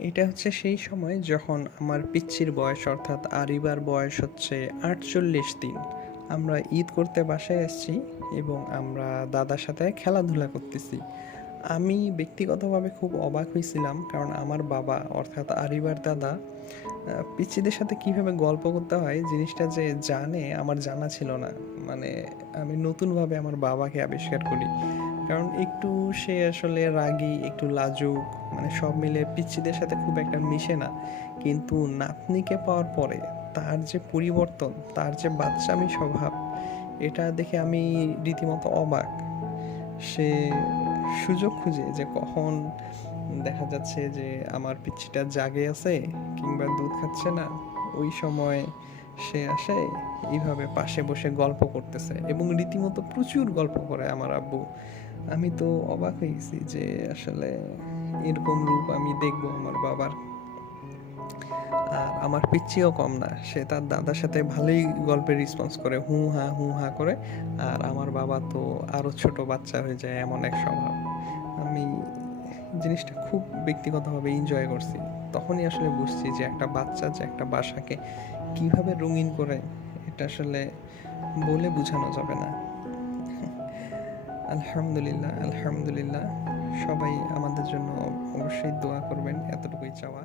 এটা হচ্ছে সেই সময় যখন আমার পিচ্ছির বয়স অর্থাৎ আরিবার বয়স হচ্ছে আটচল্লিশ দিন। আমরা ঈদ করতে বাসায় এসেছি এবং আমরা দাদার সাথে খেলাধুলা করতেছি। আমি ব্যক্তিগতভাবে খুব অবাক হয়েছিলাম কারণ আমার বাবা অর্থাৎ আরিবার দাদা আহ, পিচ্চিদের সাথে কীভাবে গল্প করতে হয় জিনিসটা যে জানে আমার জানা ছিল না। মানে আমি নতুনভাবে আমার বাবাকে আবিষ্কার করি। কারণ একটু সে আসলে রাগী, একটু লাজুক মানে সব মিলে পিচ্ছিদের সাথে খুব একটা মিশে না। কিন্তু নাতনিকে পাওয়ার পরে তার যে পরিবর্তন, তার যে বাচ্চামি স্বভাব, এটা দেখে আমি রীতিমতো অবাক। সে সুযোগ খুঁজে যে কখন দেখা যাচ্ছে যে আমার পিচ্ছিটা জাগে আছে কিংবা দুধ খাচ্ছে না, ওই সময় সে আসে, এইভাবে পাশে বসে গল্প করতেছে এবং রীতিমতো প্রচুর গল্প করে আমার আব্বু। আমি তো অবাক হয়ে গেছি যে আসলে এরকম রূপ আমি দেখব আমার বাবার। আর আমার পিচ্ছিও কম না, সে তার দাদার সাথে ভালোই গল্পের রেসপন্স করে, হু হা হু হা করে। আর আমার বাবা তো আরও ছোট বাচ্চা হয়ে যায় এমন এক স্বভাব। আমি জিনিসটা খুব ব্যক্তিগতভাবে এনজয় করছি। তখনই আসলে বুঝছি যে একটা বাচ্চা যে একটা বাসাকে কীভাবে রঙিন করে, এটা আসলে বলে বোঝানো যাবে না। আলহামদুলিল্লাহ আলহামদুলিল্লাহ। সবাই আমাদের জন্য অবশ্যই দোয়া করবেন, এতটুকুই চাওয়া।